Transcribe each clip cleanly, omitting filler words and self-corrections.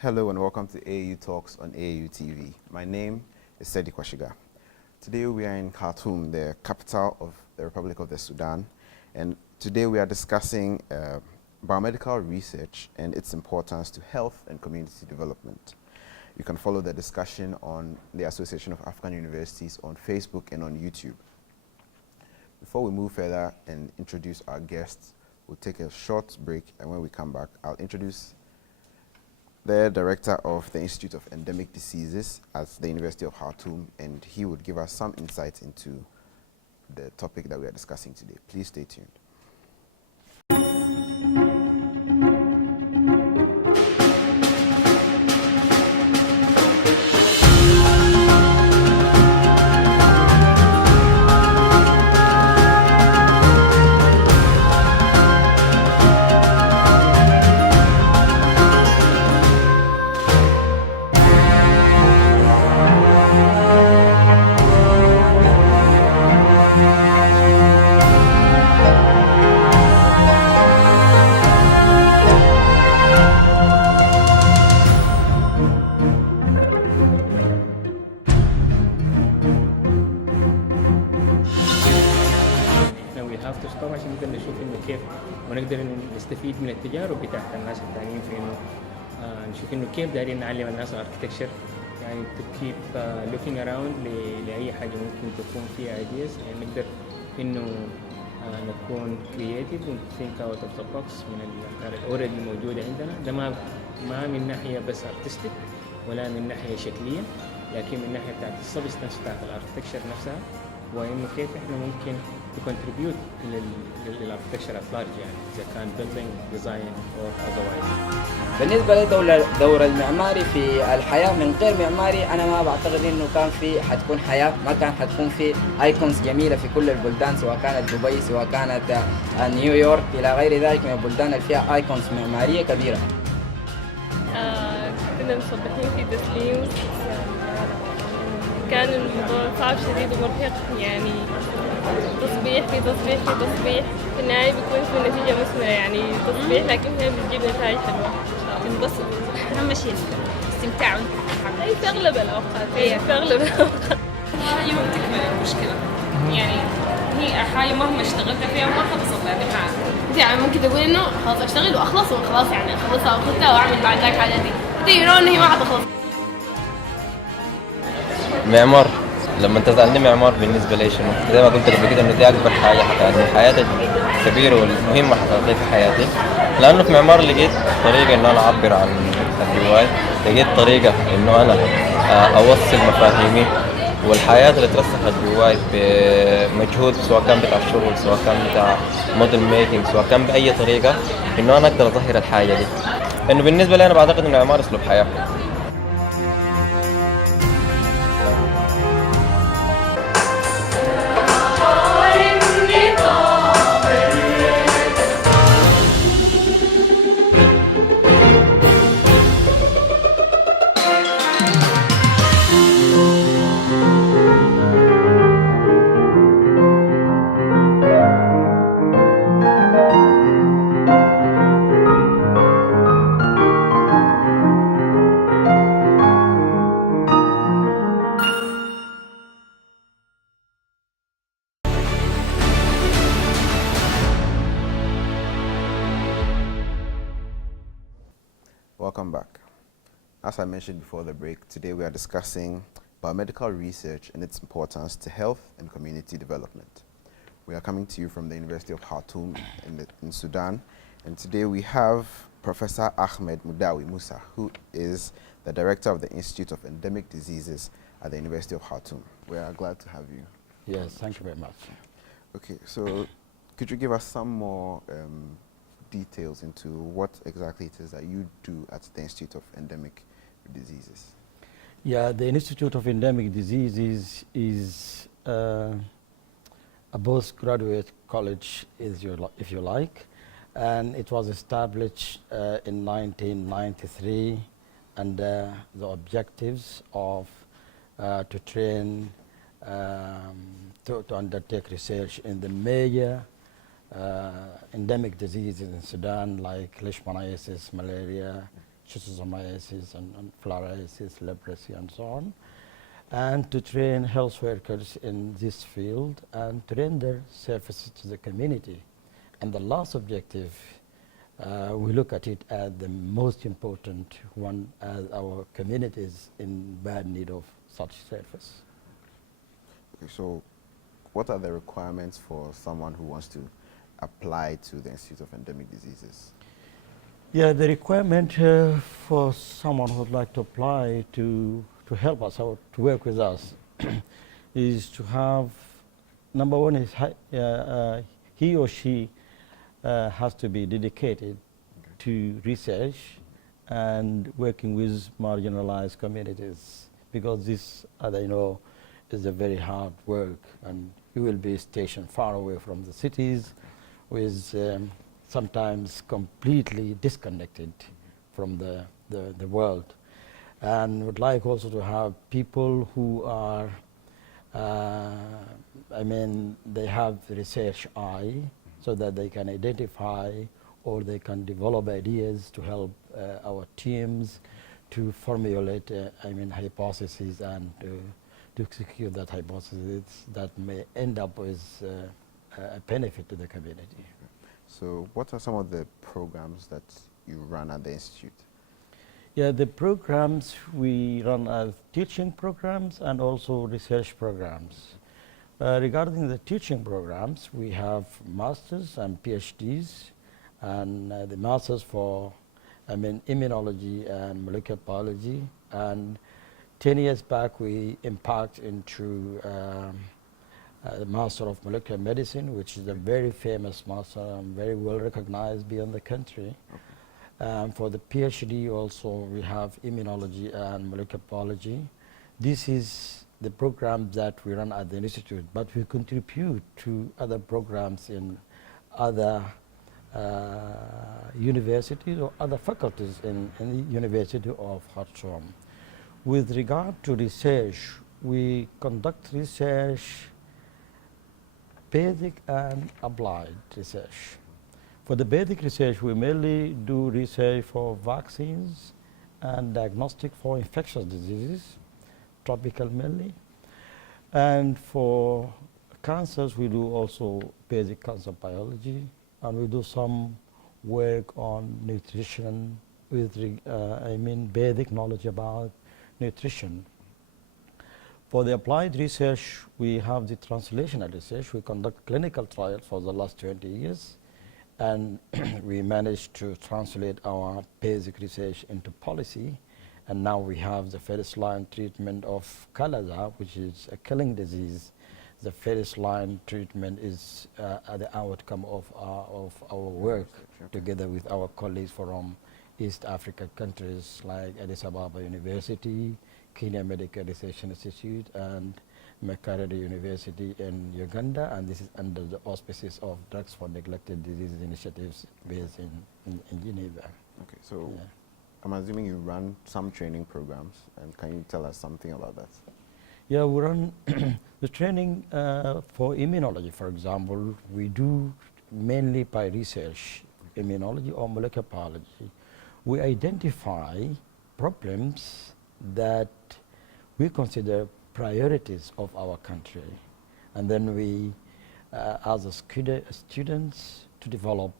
Hello and welcome to AAU Talks on AAU TV. My name is Sedi Quashigah. Today we are in Khartoum, the capital of the Republic of the Sudan, and today we are discussing biomedical research and its importance to health and community development. You can follow the discussion on the Association of African Universities on Facebook and on YouTube. Before we move further and introduce our guests, we'll take a short break, and when we come back, I'll introduce the director of the Institute of Endemic Diseases at the University of Khartoum, and he would give us some insight into the topic that we are discussing today. Please stay tuned. عشان نقدر نشوف انه كيف ونقدر نستفيد من التجارب بتاعت الناس الثانيين في انه نشوف انه كيف دايرين نعلم الناس الاركتكتشر، يعني to keep looking around لاي حاجه ممكن تكون فيها ideas، يعني نقدر انه نكون creative و think out of the box من الافكار already موجوده عندنا. ده ما من ناحيه بس artistic ولا من ناحيه شكليه، لكن من ناحيه بتاعت السبستانس بتاعت الاركتكتشر نفسها، وانه كيف احنا ممكن تكونتريبيوت للاركتكتشر ات لارج، يعني اذا كان بيلدينج ديزاين اور اذروايز. بالنسبه لدور المعماري في الحياه من غير معماري، انا ما بعتقد انه كان في حتكون حياه، ما كان حتكون في ايكونز جميله في كل البلدان، سواء كانت دبي سواء كانت نيويورك الى غير ذلك من البلدان اللي فيها ايكونز معماريه كبيره. كنا مصبحين في تسليم، كان الموضوع صعب شديد ومرهق، يعني تصبيح في تصبيح في تصبيح، في النهاية بيكون في النتيجة مثمرة، يعني تصبيح لكن هي بتجيب نتائج حلوة. تنبسط، أهم شيء استمتاع وأنت تتحمل. هي في أغلب الأوقات، هي في أغلب الأوقات. يوم تكمل المشكلة، يعني هي حاجة مهما اشتغلت فيها ما خلصت بالنهاية. يعني ممكن تقول إنه خلاص أشتغل وأخلص وخلاص، يعني أخلصها وأخذتها وأعمل بعد ذاك حاجة دي، تدري إنه هي ما حتخلص. معمار، لما انت سألني معمار بالنسبة لي شنو؟ زي ما قلت قبل كده انه دي اكبر حاجة حققتني في حياتي الكبيرة والمهمة حققتني في حياتي، لانه في معمار لقيت طريقة انه انا اعبر عن الرواية، لقيت طريقة انه انا اوصل مفاهيمي والحياة اللي ترسخت جواي بمجهود، سواء كان بتاع الشغل سواء كان بتاع موديل ميكينج سواء كان بأي طريقة، انه انا اقدر اظهر الحاجة دي. انه بالنسبة لي انا بعتقد انه المعمار اسلوب حياة. Welcome back. As I mentioned before the break, today we are discussing biomedical research and its importance to health and community development. We are coming to you from the University of Khartoum in Sudan, and today we have Professor Ahmed Mudawi Musa, who is the director of the Institute of Endemic Diseases at the University of Khartoum. We are glad to have you. Yes, thank you very much. Okay, so could you give us some more details into what exactly it is that you do at the Institute of Endemic Diseases? Yeah, the Institute of Endemic Diseases is a postgraduate college, if you like, and it was established in 1993, and the objectives of to train to undertake research in the major endemic diseases in Sudan, like leishmaniasis, malaria, schistosomiasis and filariasis, leprosy, and so on, and to train health workers in this field and to render services to the community. And the last objective, we look at it as the most important one, as our community is in bad need of such service. Okay, so what are the requirements for someone who wants to apply to the Institute of Endemic Diseases? Yeah, the requirement for someone who would like to apply to help us out, to work with us, is to have, number one is he or she has to be dedicated to research and working with marginalized communities, because this, as I know, is a very hard work, and you will be stationed far away from the cities with sometimes completely disconnected from the world. And would like also to have people who are, I mean, they have research eye, so that they can identify or they can develop ideas to help our teams to formulate, I mean, hypotheses and to execute that hypothesis that may end up with a benefit to the community. So what are some of the programs that you run at the Institute? Yeah, the programs we run as teaching programs and also research programs. Regarding the teaching programs, we have masters and PhDs, and the masters for, I mean, immunology and molecular biology. And 10 years back, we embarked into the Master of Molecular Medicine, which is a very famous master and very well recognized beyond the country. Okay. For the PhD also, we have immunology and molecular biology. This is the program that we run at the Institute, but we contribute to other programs in other universities or other faculties in the University of Khartoum. With regard to research, we conduct research, basic and applied research. For the basic research, we mainly do research for vaccines and diagnostic for infectious diseases, tropical mainly. And for cancers, we do also basic cancer biology, and we do some work on nutrition with, I mean, basic knowledge about nutrition. For the applied research, we have the translational research. We conduct clinical trials for the last 20 years, and we managed to translate our basic research into policy. And now we have the first line treatment of cholera, which is a killing disease. The first line treatment is the outcome of our work, together with our colleagues from East Africa countries like Addis Ababa University, Kenya Medical Research Institute, and Makerere University in Uganda. And this is under the auspices of Drugs for Neglected Diseases Initiatives based in Geneva. Okay, so. Yeah. I'm assuming you run some training programs, and can you tell us something about that? Yeah, we run the training for immunology, for example. We do mainly by research, immunology or molecular biology. We identify problems that we consider priorities of our country, and then we ask the students to develop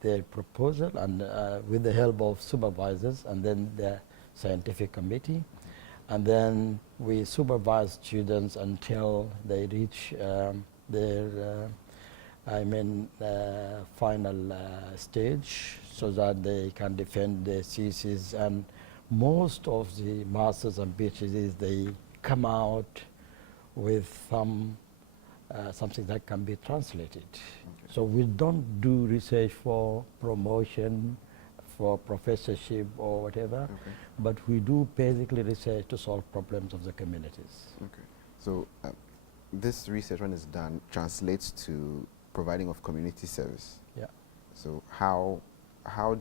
their proposal, and with the help of supervisors and then the scientific committee, and then we supervise students until they reach their final stage, so that they can defend their thesis. And most of the masters and PhDs, they come out with something that can be translated. Okay. So we don't do research for promotion, for professorship or whatever, okay, but we do basically research to solve problems of the communities. Okay. So this research, when it's done, translates to providing of community service. Yeah. So how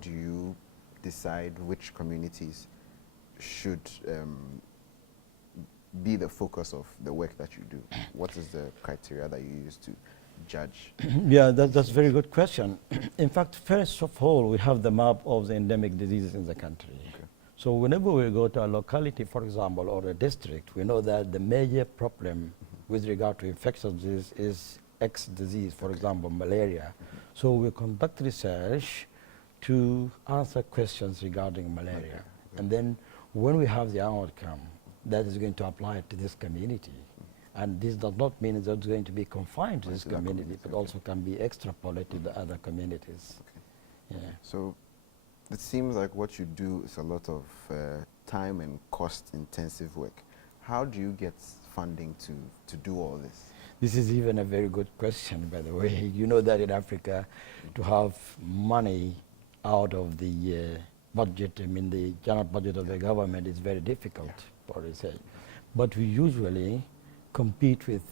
do you decide which communities should be the focus of the work that you do? What is the criteria that you use to judge? Yeah, that's a very good question. In fact, first of all, we have the map of the endemic diseases in the country. Okay. So whenever we go to a locality, for example, or a district, we know that the major problem with regard to infectious disease is X disease, for example, malaria. So we conduct research to answer questions regarding malaria. And then when we have the outcome, that is going to apply to this community. And this does not mean that it's going to be confined to this community, but also can be extrapolated to the other communities. Yeah. So it seems like what you do is a lot of time and cost-intensive work. How do you get funding to do all this? This is even a very good question, by the way. You know that in Africa, to have money out of the budget, I mean the general budget of the government is very difficult for research. But we usually compete with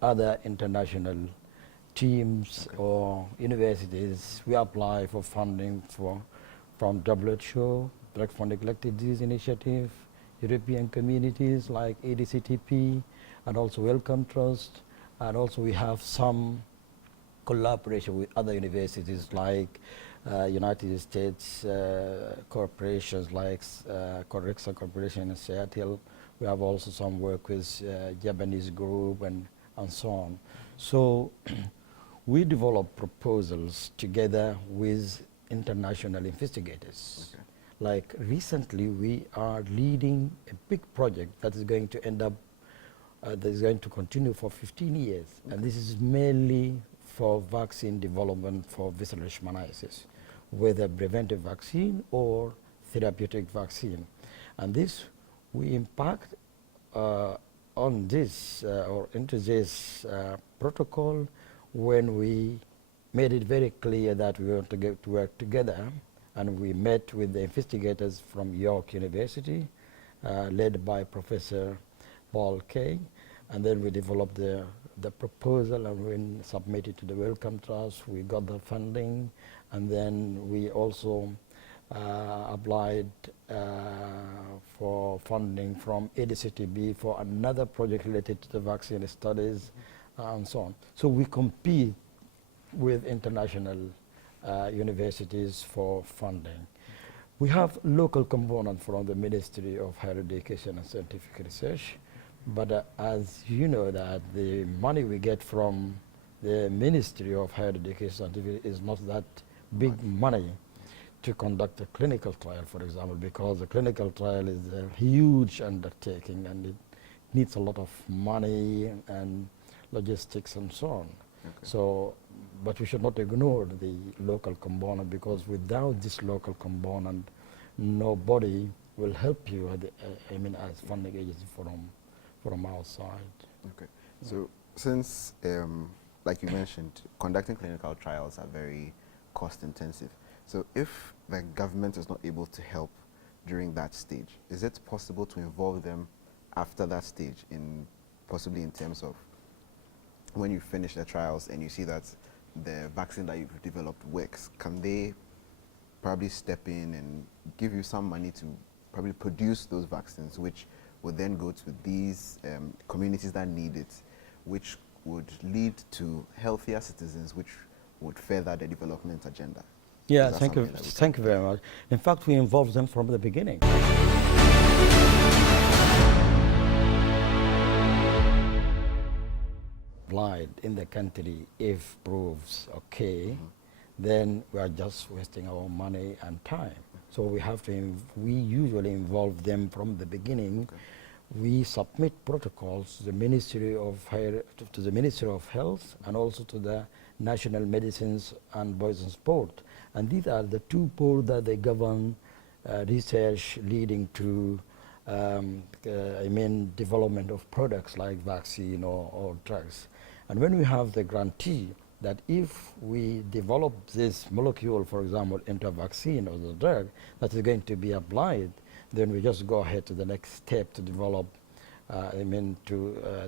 other international teams or universities. We apply for funding from WHO, Drug for Neglected Disease Initiative, European communities like ADCTP, and also Wellcome Trust. And also we have some collaboration with other universities like United States corporations like Corexa Corporation in Seattle. We have also some work with Japanese group and so on. So we develop proposals together with international investigators. Okay. Like recently we are leading a big project that is going to end up that is going to continue for 15 years. Okay. And this is mainly for vaccine development for visceral leishmaniasis, whether preventive vaccine or therapeutic vaccine. And this, we impact on this or into this protocol when we made it very clear that we want to get to work together, and we met with the investigators from York University, led by Professor Paul Kay, and then we developed the proposal and we submitted to the Wellcome Trust. We got the funding, and then we also applied for funding from ADCTB for another project related to the vaccine studies and so on. So we compete with international universities for funding. We have local component from the Ministry of Higher Education and Scientific Research, but as you know that the money we get from the Ministry of Higher Education and Scientific is not that big money to conduct a clinical trial, for example, because the clinical trial is a huge undertaking and it needs a lot of money and logistics and so on. Okay. So, but we should not ignore the local component, because without this local component, nobody will help you as funding agency from outside. Okay. So since, like you mentioned, conducting clinical trials are very cost intensive. So if the government is not able to help during that stage, is it possible to involve them after that stage, possibly in terms of when you finish the trials and you see that the vaccine that you've developed works, can they probably step in and give you some money to probably produce those vaccines, which would then go to these communities that need it, which would lead to healthier citizens, which would further the development agenda? Yeah, thank you very much. In fact, we involved them from the beginning. Applied in the country, if proves okay, then we are just wasting our money and time. So we have to, we usually involve them from the beginning. Okay. We submit protocols to the Ministry of Health and also to the National Medicines and Poisons Board. And these are the two boards that they govern research leading to development of products like vaccine or drugs. And when we have the guarantee that if we develop this molecule, for example, into a vaccine or the drug that is going to be applied, then we just go ahead to the next step to develop,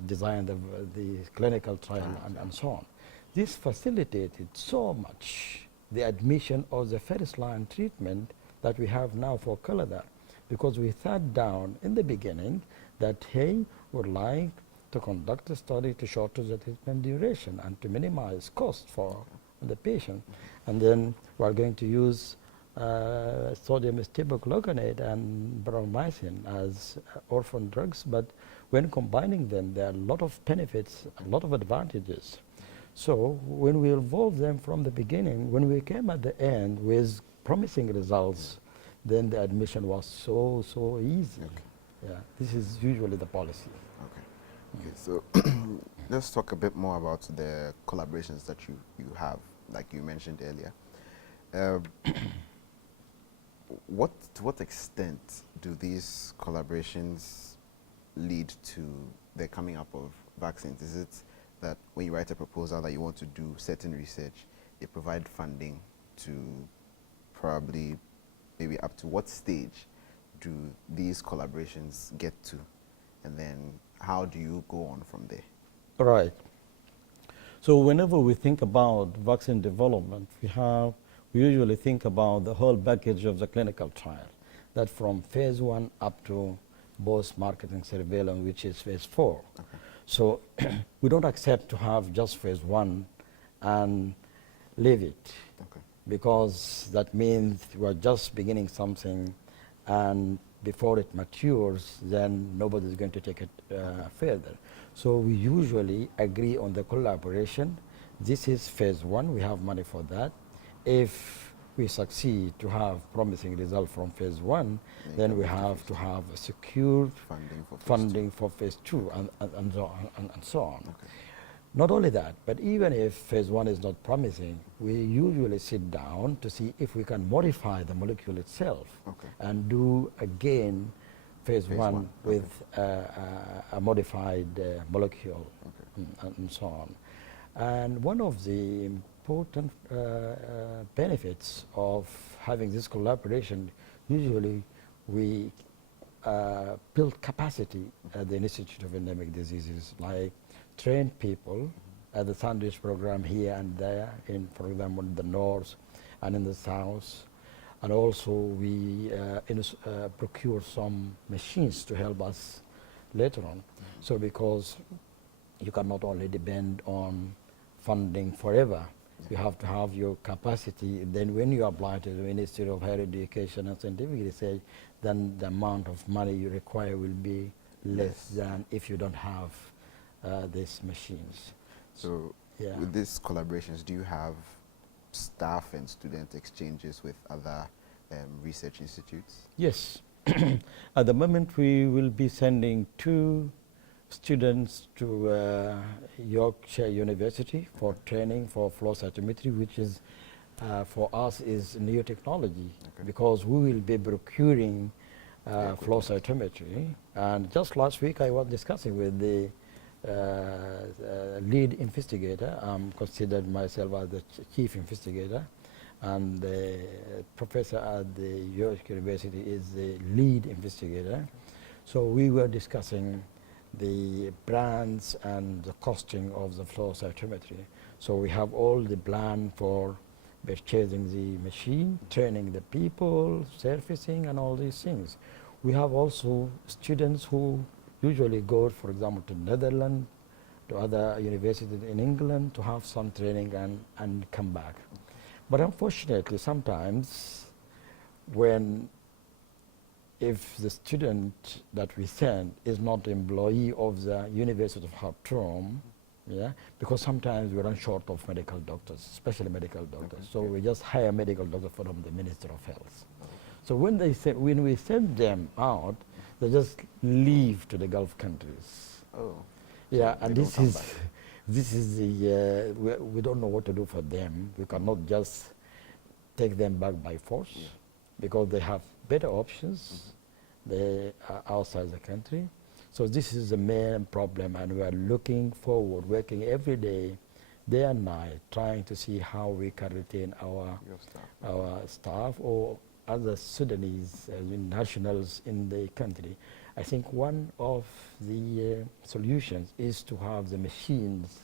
design the clinical trial and so on. This facilitated so much the admission of the first line treatment that we have now for cholera, because we sat down in the beginning that, hey, would like to conduct the study to shorten the treatment duration and to minimize cost for the patient. And then we are going to use sodium stibogluconate and bromycin as orphan drugs, but when combining them, there are a lot of benefits, a lot of advantages. So when we involve them from the beginning, when we came at the end with promising results, then the admission was so easy. Okay. Yeah, this is usually the policy. Okay, so let's talk a bit more about the collaborations that you have, like you mentioned earlier. To what extent do these collaborations lead to the coming up of vaccines? Is it that when you write a proposal that you want to do certain research, they provide funding to probably maybe up to what stage do these collaborations get to? And then how do you go on from there? Right. So whenever we think about vaccine development, we usually think about the whole package of the clinical trial, that from phase 1 up to both marketing surveillance, which is phase 4. Okay. So we don't accept to have just phase 1 and leave it, Okay. because that means we're just beginning something, and before it matures, then nobody's going to take it further. So we usually agree on the collaboration. This is phase 1, we have money for that. If we succeed to have promising results from phase 1, then we have to have a secured funding for phase 2 and so on. Okay. Not only that, but even if phase 1 is not promising, we usually sit down to see if we can modify the molecule itself. Okay. And do again phase 1 1, with a modified molecule. Okay. And so on. And one of the important benefits of having this collaboration, usually we build capacity at the Institute of Endemic Diseases, like train people at the sandwich program here and there, for example, in the north and in the south. And also we procure some machines to help us later on. So because you cannot only depend on funding forever, you have to have your capacity. Then when you apply to the Ministry of Higher Education and Scientific Research, then the amount of money you require will be less than if you don't have these machines. So yeah. With these collaborations, do you have staff and student exchanges with other research institutes? Yes. At the moment, we will be sending 2 students to Yorkshire University for training for flow cytometry, which is for us is new technology, because we will be procuring flow cytometry. And just last week I was discussing with the lead investigator. I'm considered myself as the chief investigator, and the professor at the York University is the lead investigator. So we were discussing the brands and the costing of the flow cytometry. So we have all the plan for purchasing the machine, training the people, surfacing, and all these things. We have also students who usually go, for example, to Netherlands, to other universities in England to have some training and come back. But unfortunately, sometimes if the student that we send is not employee of the University of Khartoum, yeah, because sometimes we run short of medical doctors, especially medical doctors. So we just hire medical doctors from the Ministry of Health. So when we send them out, they just leave to the Gulf countries. Oh. Yeah, So and this is the we don't know what to do for them. We cannot just take them back by force, because they have better options. They are outside the country. So this is the main problem, and we are looking forward, working every day and night, trying to see how we can retain our staff or other Sudanese nationals in the country. I think one of the solutions is to have the machines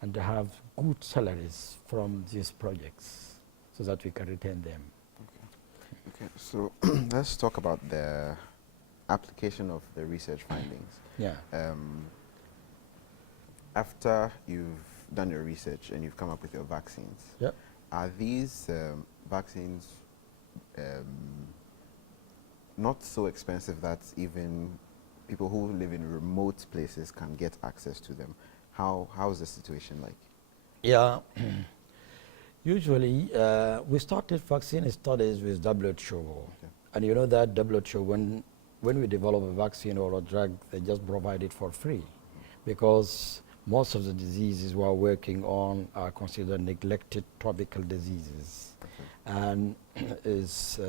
and to have good salaries from these projects so that we can retain them. Okay, so let's talk about the application of the research findings. Yeah. after you've done your research and you've come up with your vaccines, Yep. are these vaccines not so expensive that even people who live in remote places can get access to them? How's the situation like? Yeah. Usually, we started vaccine studies with WHO. Okay. And you know that WHO, when we develop a vaccine or a drug, they just provide it for free. Because most of the diseases we are working on are considered neglected tropical diseases. And is,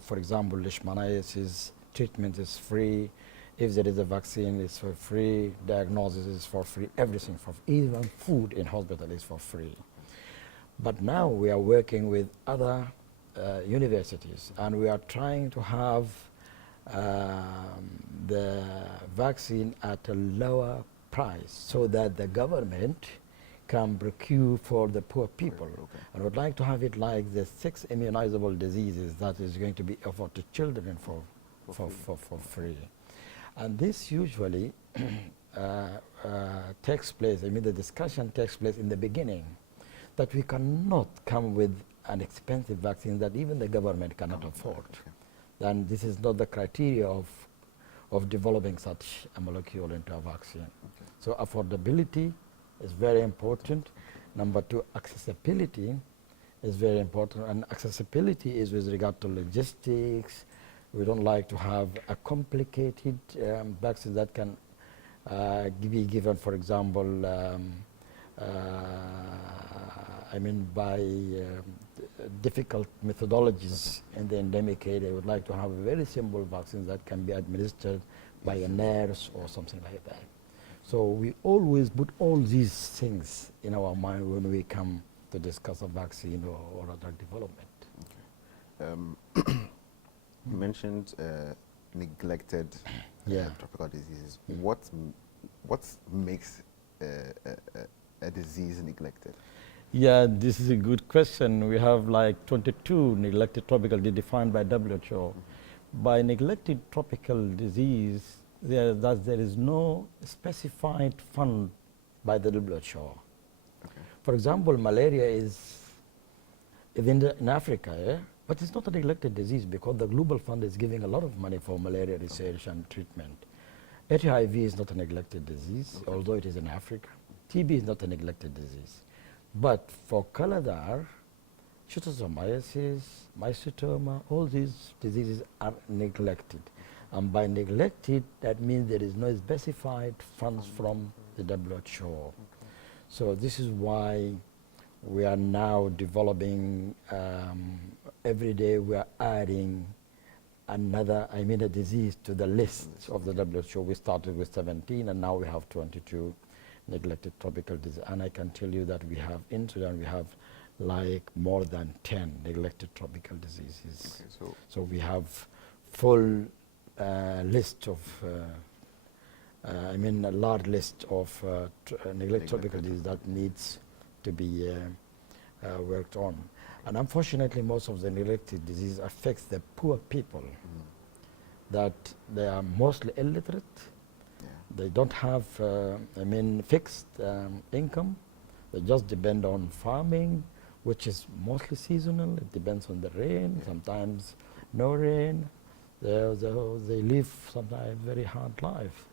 for example, leishmaniasis treatment is free. If there is a vaccine, it's for free. Diagnosis is for free. Everything for free. Even food in hospital is for free. But now we are working with other universities, and we are trying to have the vaccine at a lower price so that the government can procure for the poor people. Okay. And would like to have it like the 6 immunizable diseases that is going to be offered to children for free. And this usually takes place, I mean the discussion takes place in the beginning, that we cannot come with an expensive vaccine that even the government cannot afford. Okay. Then this is not the criteria of developing such a molecule into a vaccine. Okay. So affordability is very important. Number 2, accessibility is very important. And accessibility is with regard to logistics. We don't like to have a complicated vaccine that can be given, for example, I mean by difficult methodologies in the endemic area. I would like to have a very simple vaccine that can be administered by a nurse or something like that. So we always put all these things in our mind when we come to discuss a vaccine or a drug development. You mentioned neglected tropical diseases. What makes a disease neglected? Yeah, this is a good question. We have like 22 neglected tropical disease defined by WHO. By neglected tropical disease, there is no specified fund by the WHO. Okay. For example, malaria is in Africa, yeah? But it's not a neglected disease because the Global Fund is giving a lot of money for malaria research and treatment. HIV is not a neglected disease, although it is in Africa. TB is not a neglected disease. But for Caladar, schistosomiasis, mycetoma, all these diseases are neglected. And by neglected, that means there is no specified funds from the WHO. So this is why we are now developing, every day we are adding another, I mean a disease to the list of the WHO. We started with 17 and now we have 22 neglected tropical disease. And I can tell you that we have, in Sudan, we have like more than 10 neglected tropical diseases. Okay, so we have full list of, I mean a large list of neglected tropical disease that needs to be worked on. And unfortunately, most of the neglected disease affects the poor people, that they are mostly illiterate. They don't have, I mean, fixed income. They just depend on farming, which is mostly seasonal. It depends on the rain, sometimes no rain. They live sometimes very hard life.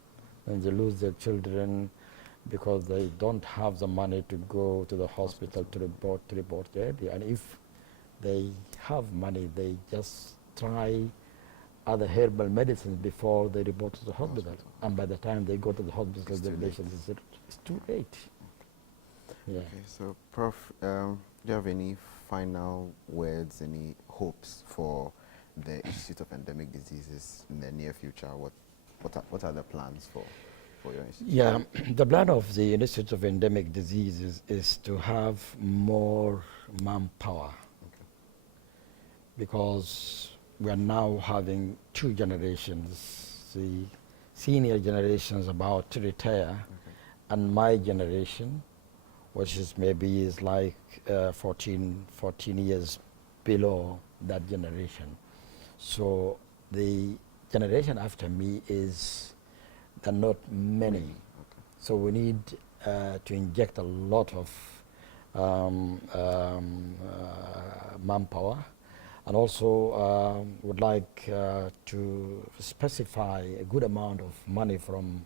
And they lose their children because they don't have the money to go to the hospital to report early. And if they have money, they just try other herbal medicines before they report to the hospital. And by the time they go to the hospital, the patient is it's too late. Yeah. Okay, so Prof, do you have any final words, any hopes for the Institute of Endemic Diseases in the near future? What are the plans for your institute? Yeah, the plan of the Institute of Endemic Diseases is to have more manpower, because we are now having 2 generations. The senior generation is about to retire, and my generation, which is maybe is like 14 years below that generation. So the generation after me is, there are not many. So we need to inject a lot of manpower, and also would like to specify a good amount of money from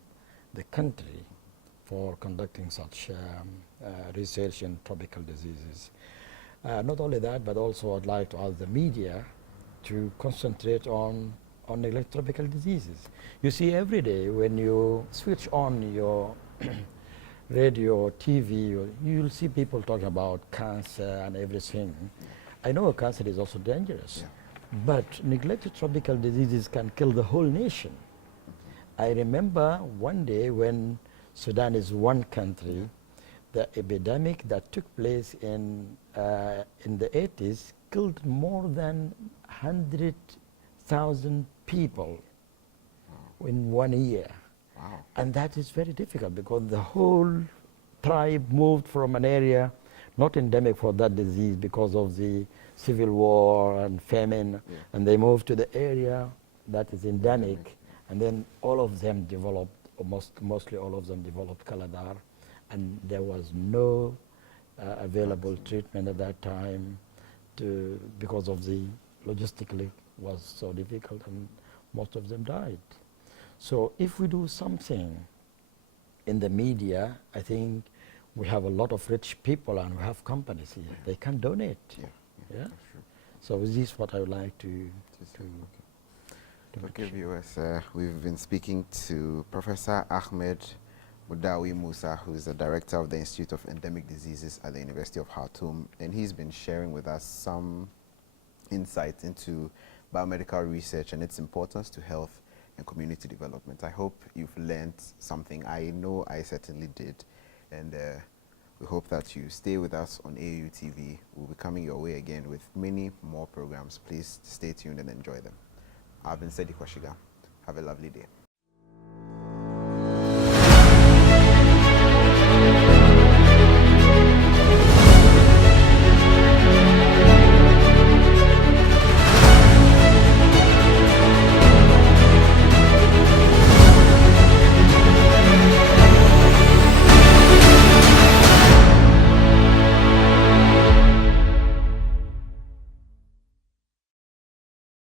the country for conducting such research in tropical diseases. Not only that, but also I'd like to ask the media to concentrate on neglected tropical diseases. You see, every day when you switch on your radio or TV, you'll see people talking about cancer and everything. I know cancer is also dangerous, but neglected tropical diseases can kill the whole nation. I remember one day when Sudan is one country, the epidemic that took place in the 80s killed more than 100,000 people in 1 year. Wow. And that is very difficult because the whole tribe moved from an area not endemic for that disease because of the civil war and famine, and they moved to the area that is endemic, and then all of them developed, or mostly all of them developed Kaladar, and there was no available treatment at that time because of the logistically was so difficult, and most of them died. So if we do something in the media, I think we have a lot of rich people and we have companies here. They can donate. Yeah? So this is what I would like to Okay, viewers, we've been speaking to Professor Ahmed Mudawi Musa, who is the director of the Institute of Endemic Diseases at the University of Khartoum, and he's been sharing with us some insight into biomedical research and its importance to health and community development. I hope you've learned something. I know I certainly did, and we hope that you stay with us on AAU TV. We'll be coming your way again with many more programs. Please stay tuned and enjoy them. I've been Sedi Quashigah. Have a lovely day.